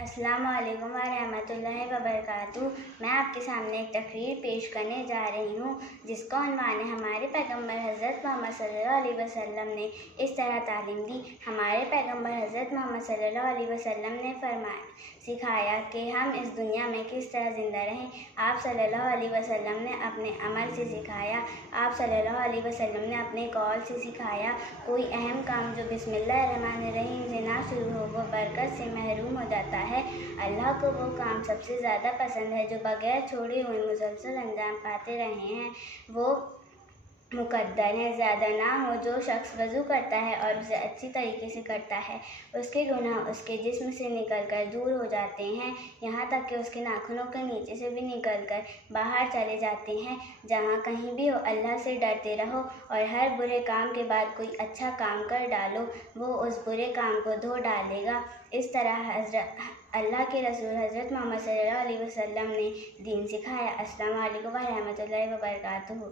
अस्सलाम वालेकुम रहमतुल्लाहि व बरकातुहू। मैं आपके सामने एक तकरीर पेश करने जा रही हूँ जिसका उन्वान है हमारे पैगम्बर हज़रत मोहम्मद सल्लल्लाहु अलैहि वसल्लम ने इस तरह तालीम दी। हमारे पैगम्बर हज़रत मोहम्मद सल्लल्लाहु अलैहि वसल्लम ने सिखाया कि हम इस दुनिया में किस तरह ज़िंदा रहें। आप सल्लल्लाहु अलैहि वसल्लम ने अपने अमल से सिखाया। आप सल्लल्लाहु अलैहि वसल्लम ने अपने कौल से सिखाया। कोई अहम काम जो बिस्मिल्लाहिर्रहमानिर्रहीम से ना शुरू हो वो बरकत से महरूम हो जाता है। अल्लाह को वो काम सबसे ज़्यादा पसंद है जो बगैर छोड़े हुए मुसलसल अंजाम पाते रहे हैं। वो मुकद्दर है। ज़्यादा ना हो, जो शख्स वज़ू करता है और उसे अच्छी तरीके से करता है, उसके गुनाह उसके जिस्म से निकल कर दूर हो जाते हैं, यहाँ तक कि उसके नाखूनों के नीचे से भी निकल कर बाहर चले जाते हैं। जहाँ कहीं भी हो, अल्लाह से डरते रहो और हर बुरे काम के बाद कोई अच्छा काम कर डालो, वो उस बुरे काम को धो डालेगा। इस तरह अल्लाह के रसूल हज़रत मोहम्मद सल्लल्लाहु अलैहि वसल्लम ने दीन सिखाया। अस्सलामु अलैकुम व रहमतुल्लाहि व बरकातुहू।